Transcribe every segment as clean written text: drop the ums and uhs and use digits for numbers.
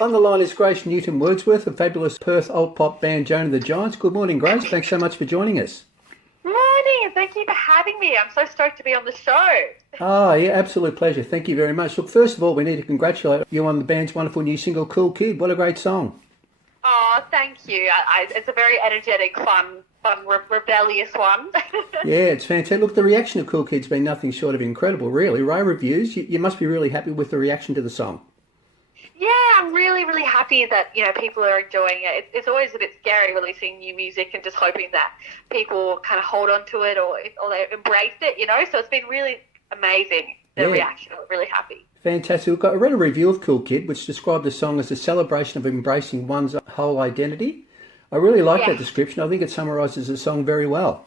On the line is Grace Newton Wordsworth, a fabulous Perth alt pop band Joan The Giants. Good morning, Grace. Thanks so much for joining us. Morning, and thank you for having me. I'm so stoked to be on the show. Oh, yeah, absolute pleasure. Thank you very much. Look, first of all, we need to congratulate you on the band's wonderful new single, Cool Kid. What a great song. Oh, thank you. It's a very energetic, fun, rebellious one. Yeah, it's fantastic. Look, the reaction of Cool Kid's been nothing short of incredible, really. Rave reviews. You must be really happy with the reaction to the song. Yeah, I'm really, really happy that, people are enjoying it. It's always a bit scary releasing new music and just hoping that people kind of hold on to it or they embrace it, So it's been really amazing, the reaction. I'm really happy. Fantastic. Look, I read a review of Cool Kid which described the song as a celebration of embracing one's whole identity. I really like that description. I think it summarises the song very well.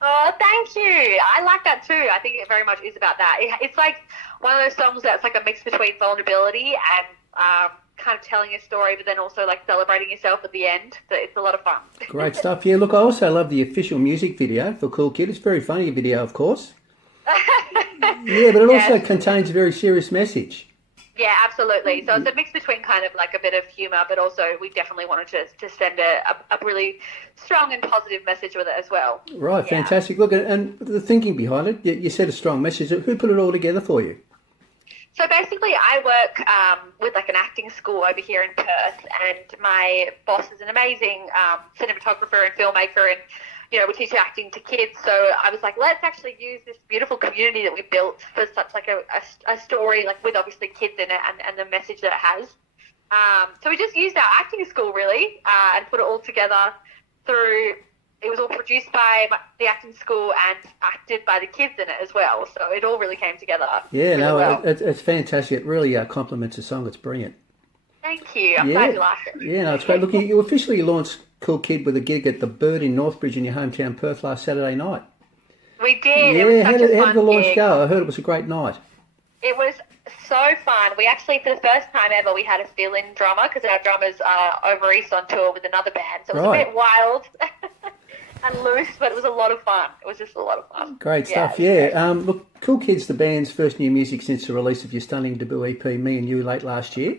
Oh, thank you. I like that too. I think it very much is about that. It's like one of those songs that's like a mix between vulnerability and kind of telling a story, but then also like celebrating yourself at the end. So it's a lot of fun. Great stuff. Yeah, look, I also love the official music video for Cool Kid. It's a very funny video, of course. Yeah, but it also contains a very serious message. Yeah, absolutely. So it's a mix between kind of like a bit of humour, but also we definitely wanted to send a really strong and positive message with it as well. Right, fantastic. Look, and the thinking behind it, you said a strong message. Who put it all together for you? So basically I work with like an acting school over here in Perth, and my boss is an amazing cinematographer and filmmaker, and we teach acting to kids. So I was like, let's actually use this beautiful community that we built for such like a story, like with obviously kids in it and the message that it has. So we just used our acting school really and put it all together through. It was all produced by the acting school and acted by the kids in it as well. So it all really came together. Yeah, really well. It's fantastic. It really complements the song. It's brilliant. Thank you. I'm glad you like it. Yeah, no, it's great. Look, you officially launched Cool Kid with a gig at the Bird in Northbridge in your hometown Perth last Saturday night. We did. Yeah, it was how did the launch go? I heard it was a great night. It was so fun. We actually, for the first time ever, we had a fill-in drummer because our drummers are over east on tour with another band. So it was a bit wild and loose, but it was a lot of fun. It was just a lot of fun. Great stuff, yeah. Look, Cool Kid's the band's first new music since the release of your stunning debut EP, Me and You, late last year.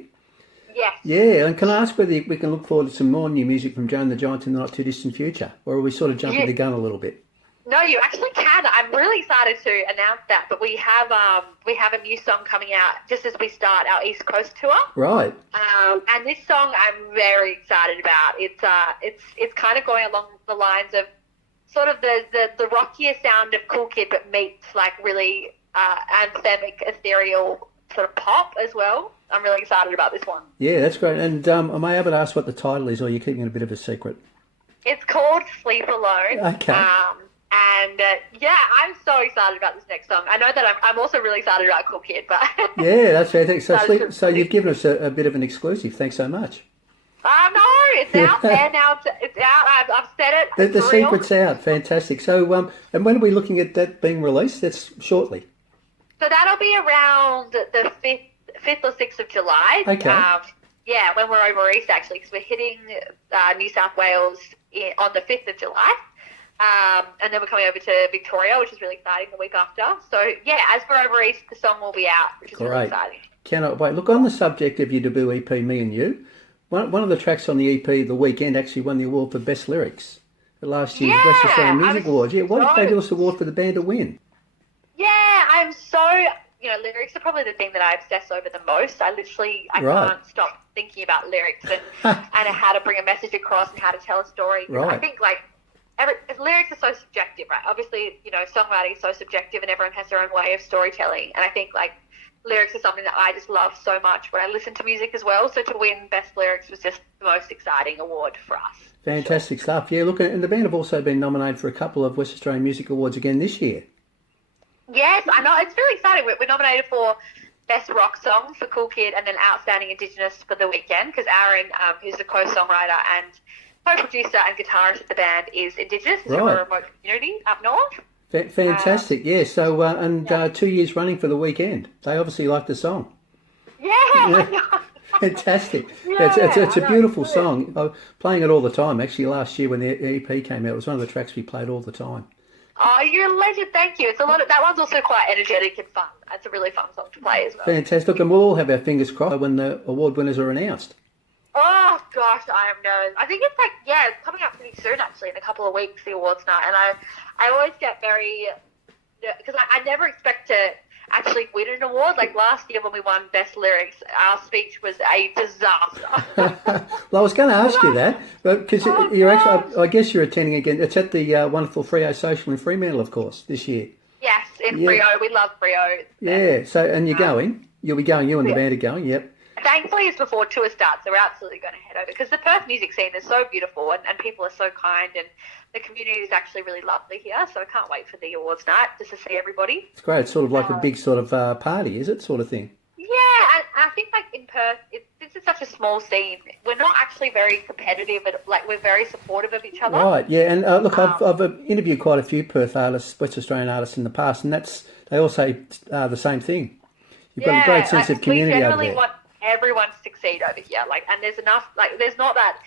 Yes. Yeah, and can I ask whether we can look forward to some more new music from Joan The Giants in the not too distant future? Or are we sort of jumping the gun a little bit? No, you actually can. I'm really excited to announce that, but we have a new song coming out just as we start our East Coast tour. Right. And this song I'm very excited about. It's kind of going along the lines of sort of the rockier sound of Cool Kid, but meets like really anthemic, ethereal sort of pop as well. I'm really excited about this one. Yeah, that's great. And am I able to ask what the title is, or are you keeping it a bit of a secret? It's called Sleep Alone. Okay. I'm so excited about this next song. I know that I'm also really excited about Cool Kid, but yeah, that's fantastic. So you've given us a bit of an exclusive. Thanks so much. No, it's out there now. It's out. I've said it. The secret's out. Fantastic. So, and when are we looking at that being released? That's shortly. So that'll be around the 5th or 6th of July. Okay. When we're over east, actually, because we're hitting New South Wales on the 5th of July. And then we're coming over to Victoria, which is really exciting, the week after. So, yeah, as we're over east, the song will be out, which is really exciting. Cannot wait. Look, on the subject of your debut EP, Me and You, one of the tracks on the EP, The Weekend, actually won the award for Best Lyrics at last year's West Australian Music Awards. Yeah, what a fabulous award for the band to win. Yeah, I'm so... lyrics are probably the thing that I obsess over the most. I can't stop thinking about lyrics and how to bring a message across and how to tell a story. Right. I think, lyrics are so subjective, right? Obviously, songwriting is so subjective and everyone has their own way of storytelling. And I think, lyrics are something that I just love so much when I listen to music as well. So to win Best Lyrics was just the most exciting award for us. Fantastic stuff. Yeah, look, and the band have also been nominated for a couple of West Australian Music Awards again this year. Yes, I know. It's really exciting. We're nominated for Best Rock Song for Cool Kid and then Outstanding Indigenous for The Weekend because Aaron, who's the co-songwriter and co-producer and guitarist of the band, is Indigenous. He's from a remote community up north. Fantastic, yeah. So, 2 years running for The Weekend. They obviously like the song. Yeah. I know. Fantastic. It's a beautiful song. I'm playing it all the time. Actually, last year when the EP came out, it was one of the tracks we played all the time. Oh, you're a legend. Thank you. It's a lot of that one's also quite energetic and fun. It's a really fun song to play as well. Fantastic. And we'll all have our fingers crossed when the award winners are announced. gosh, I am nervous. I think it's like, it's coming up pretty soon actually, in a couple of weeks, the awards night. And I always get very, because I never expect to actually win an award. Like last year when we won Best Lyrics, our speech was a disaster. Well, I was going to ask you that, but because you're actually, I guess you're attending again. It's at the wonderful Freo Social in Fremantle, of course, this year. Yes, in Freo. We love Freo. Yeah, so, and you're going. You'll be going, you and the band are going, yep. Thankfully, it's before tour starts, so we're absolutely going to head over because the Perth music scene is so beautiful and people are so kind and the community is actually really lovely here. So I can't wait for the awards night just to see everybody. It's great. It's sort of like a big sort of party, is it, sort of thing? Yeah, and I think like in Perth, this is such a small scene. We're not actually very competitive, but like we're very supportive of each other. Right, yeah, and look, I've interviewed quite a few Perth artists, West Australian artists in the past, and they all say the same thing. You've got a great sense of community over there. We generally want everyone to succeed over here, like, and there's enough, like, there's not that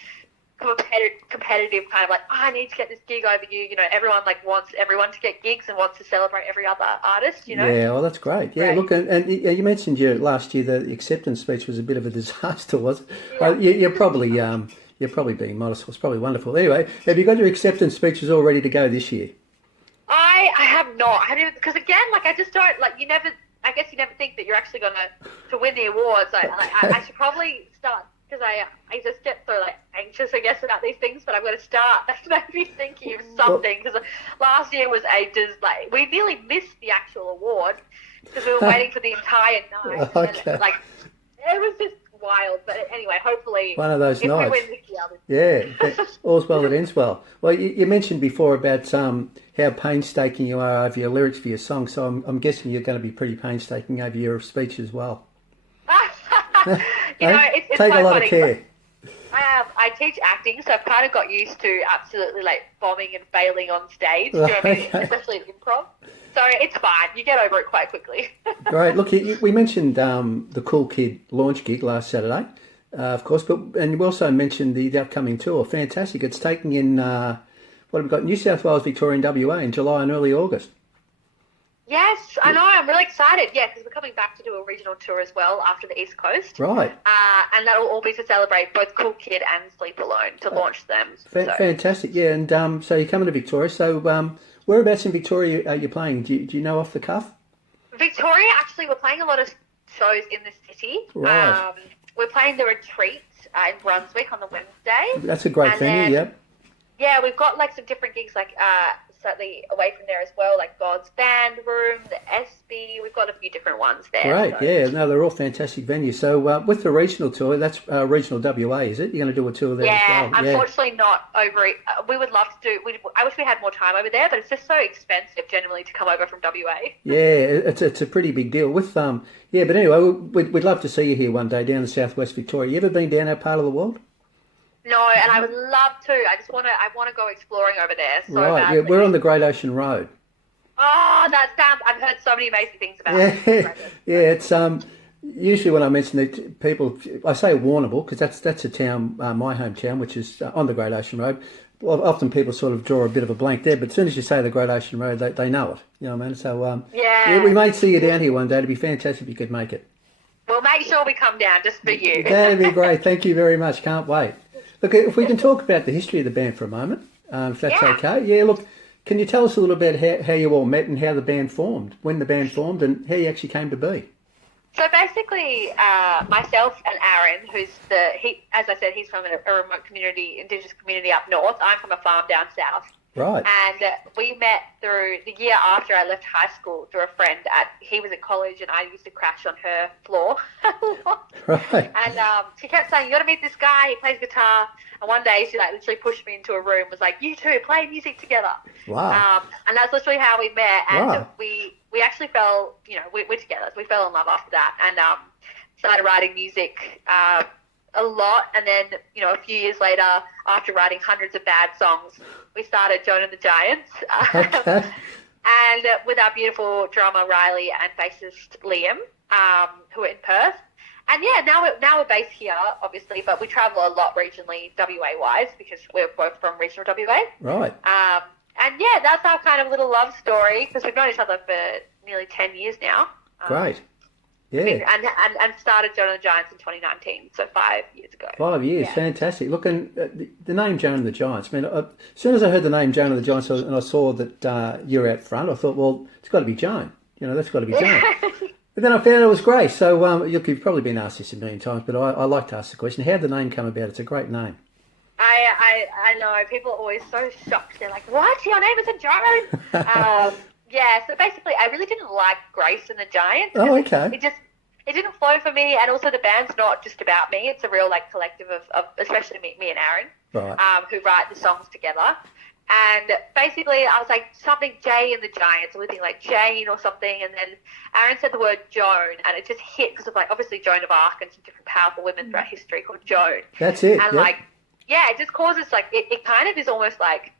competitive kind of like, I need to get this gig over you. You know, everyone like wants everyone to get gigs and wants to celebrate every other artist. You know. Yeah, well, that's great. Yeah, look, and you mentioned last year the acceptance speech was a bit of a disaster, was it? Yeah. You're probably being modest. It was probably wonderful. Anyway, have you got your acceptance speeches all ready to go this year? I have not. I haven't, because again, like, I just don't, like, I guess you never think that you're actually going to win the awards. I should probably start, because I just get so like anxious, I guess, about these things, but I'm going to start maybe thinking of something, because last year was we nearly missed the actual award because we were waiting for the entire night. Okay. And, like, it was just wild, but anyway, hopefully one of those nights. We win this year. All's well that ends well. Well, you mentioned before about how painstaking you are over your lyrics for your song, so I'm guessing you're going to be pretty painstaking over your speech as well. It's take so a lot funny. of care. I teach acting, so I've kind of got used to absolutely like bombing and failing on stage, you know what I mean? Especially in improv. So it's fine. You get over it quite quickly. Great. Look, we mentioned the Cool Kid launch gig last Saturday, of course, and you also mentioned the upcoming tour. Fantastic. It's taking in, what have we got? New South Wales, Victoria and WA in July and early August. Yes, I know. I'm really excited. Yeah, because we're coming back to do a regional tour as well after the East Coast. Right. And that'll all be to celebrate both Cool Kid and Sleep Alone to launch them. Fantastic. Yeah, and so you're coming to Victoria. So whereabouts in Victoria are you playing? Do you know off the cuff? Victoria, actually, we're playing a lot of shows in the city. Right. We're playing the Retreat in Brunswick on the Wednesday. That's a great venue, yep. Yeah, we've got like some different gigs like slightly away from there as well, like God's Band Room, the SB. We've got a few different ones there. Great, so. Yeah. No, they're all fantastic venues. So with the regional tour, that's regional WA, is it? You're going to do a tour there as well? Unfortunately not over. We would love to do. I wish we had more time over there, but it's just so expensive generally to come over from WA. Yeah, it's a pretty big deal. With but anyway, we'd love to see you here one day down in southwest Victoria. You ever been down that part of the world? No, and I would love to. I want to go exploring over there so badly. Yeah, we're on the Great Ocean Road. Oh, that sounds. I've heard so many amazing things about it. Yeah, it's usually when I mention it, people, I say Warrnambool because that's a town, my hometown, which is on the Great Ocean Road. Well, often people sort of draw a bit of a blank there, but as soon as you say the Great Ocean Road, they know it. You know what I mean? So we may see you down here one day. It'd be fantastic if you could make it. We'll make sure we come down just for you. That'd be great. Thank you very much. Can't wait. Look, if we can talk about the history of the band for a moment, if that's okay. Yeah, look, can you tell us a little bit how you all met and how the band formed, when the band formed and how you actually came to be? So basically, myself and Aaron, as I said, he's from a remote community, Indigenous community up north. I'm from a farm down south. Right. And we met through the year after I left high school through a friend. He was at college and I used to crash on her floor a lot. Right. And she kept saying, you got to meet this guy, he plays guitar. And one day she literally pushed me into a room, was like, you two, play music together. Wow. And that's literally how we met. And wow. we actually fell, we're together. So we fell in love after that and started writing music a lot. And then, a few years later, after writing hundreds of bad songs, we started Joan The Giants. Okay. And with our beautiful drummer Riley and bassist Liam, who are in Perth. And now we're based here, obviously, but we travel a lot regionally, WA-wise, because we're both from regional WA. Right. And that's our kind of little love story, because we've known each other for nearly 10 years now. Great. Yeah. And started Joan The Giants in 2019, so 5 years ago. 5 years, Yeah. fantastic. Look, and the name Joan The Giants, I mean, as soon as I heard the name Joan The Giants and I saw that you're out front, I thought, well, it's got to be Joan. You know, that's got to be Joan. But then I found it was Grace. So look, you've probably been asked this a million times, but I like to ask the question, how did the name come about? It's a great name. I know, people are always so shocked. They're like, what? Your name is a Joan? Yeah, so basically I really didn't like Grace and the Giants. Oh, okay. It didn't flow for me, and also the band's not just about me. It's a real collective of especially me and Aaron, Right. who write the songs together. And basically I was like, something Jay and the Giants, or anything like Jane or something, and then Aaron said the word Joan, and it just hit because of obviously Joan of Arc and some different powerful women throughout history called Joan. That's it. And Yep. it just causes it kind of is almost like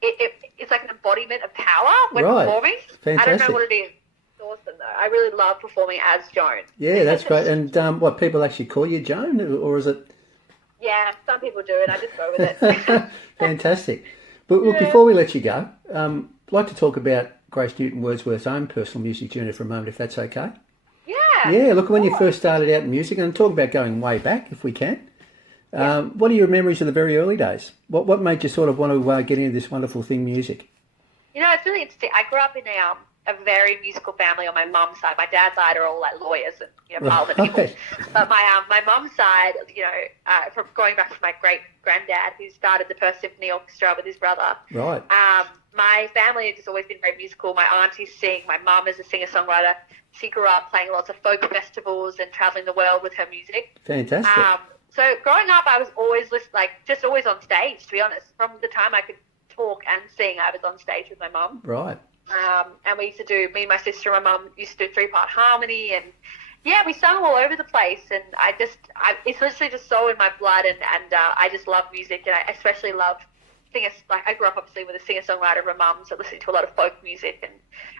it's like an embodiment of power when Right. performing. Fantastic. I don't know what it is. It's awesome though. I really love performing as Joan. Yeah, that's great. And what, people actually call you Joan, or is it? Yeah, some people do, and I just go with it. Fantastic. But look, before we let you go, I'd like to talk about Grace Newton Wordsworth's own personal music journey for a moment, if that's okay. Yeah. Yeah, look, when you first started out in music, and talk about going way back, if we can. What are your memories of the very early days? What made you sort of want to get into this wonderful thing, music? You know, it's really interesting. I grew up in a very musical family on my mum's side. My dad's side are all lawyers and Parliament people. Right. But my mum's side, from going back to my great granddad who started the Perth Symphony Orchestra with his brother. Right. My family has just always been very musical. My aunties sing. My mum is a singer-songwriter. She grew up playing lots of folk festivals and traveling the world with her music. Fantastic. So growing up, I was always just always on stage, to be honest. From the time I could talk and sing, I was on stage with my mum. Right. And we used to do, me and my sister and my mum used to do 3-part harmony, and yeah, we sung all over the place, and it's literally just so in my blood, and I just love music, and I especially love singers. I grew up obviously with a singer-songwriter of my mum, so listening to a lot of folk music and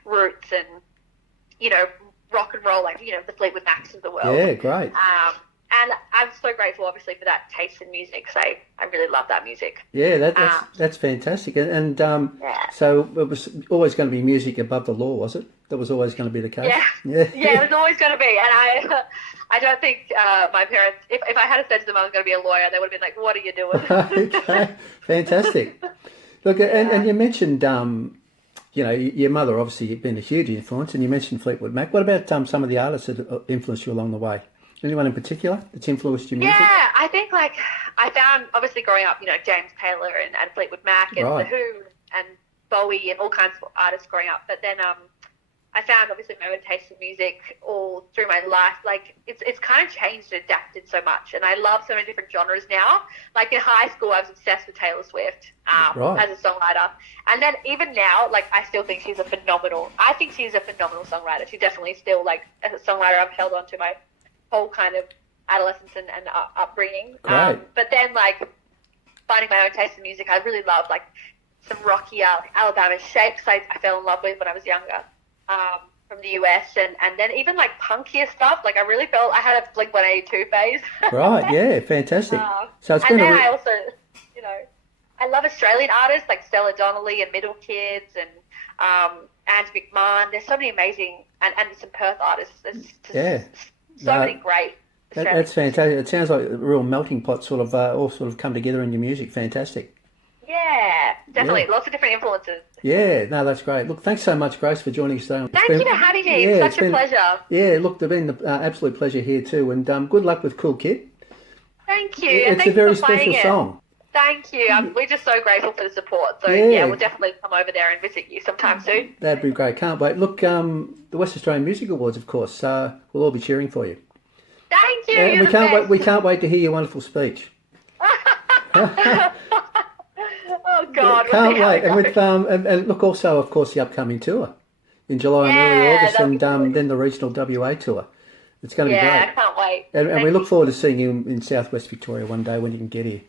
roots and, rock and roll, the Fleetwood Macs of the world. Yeah, great. And I'm so grateful, obviously, for that taste in music. So I really love that music. Yeah, that's fantastic. And so it was always going to be music above the law, was it? That was always going to be the case? Yeah, it was always going to be. And I don't think my parents, if I had said to them I was going to be a lawyer, they would have been like, what are you doing? Okay, fantastic. Look, and you mentioned, your mother obviously been a huge influence, and you mentioned Fleetwood Mac. What about some of the artists that influenced you along the way? Anyone in particular that's influenced your music? Yeah, I think I found, obviously growing up, James Taylor and Fleetwood Mac and Right. The Who and Bowie and all kinds of artists growing up. But then I found obviously my own taste in music all through my life. It's kind of changed and adapted so much, and I love so many different genres now. Like in high school, I was obsessed with Taylor Swift Right. as a songwriter, and then even now, I still think she's a phenomenal songwriter. She's definitely still as a songwriter I've held on to my whole kind of adolescence and upbringing. Great. But then finding my own taste in music, I really love some rockier Alabama shapes I fell in love with when I was younger. From the US, and then even punkier stuff. I really felt I had a Blink-182 phase. Right, yeah, fantastic. So it's been I also, I love Australian artists like Stella Donnelly and Middle Kids and Ange McMahon. There's so many amazing, and some Perth artists. There's just many great. That's fantastic. It sounds like a real melting pot, sort of all sort of come together in your music. Fantastic. Yeah, definitely. Lots of different influences. Yeah, no, that's great. Look, thanks so much, Grace, for joining us today. Thank you for having me. It's such a pleasure. Yeah, look, it's been an absolute pleasure here too. And good luck with Cool Kid. Thank you. It's a very special song. Thank you. We're just so grateful for the support. So, we'll definitely come over there and visit you sometime soon. That'd be great. Can't wait. Look, the West Australian Music Awards, of course, we'll all be cheering for you. Thank you. And we can't wait to hear your wonderful speech. Oh God! Can't wait. And with and look, also of course the upcoming tour in July and early August, and then the regional WA tour. It's going to be great. Yeah, I can't wait. And we look forward to seeing you in Southwest Victoria one day when you can get here.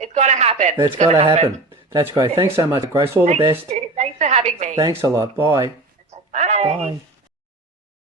It's got to happen. It's got to happen. That's great. Thanks so much, Grace. All the best. Thanks for having me. Thanks a lot. Bye. Bye. Bye.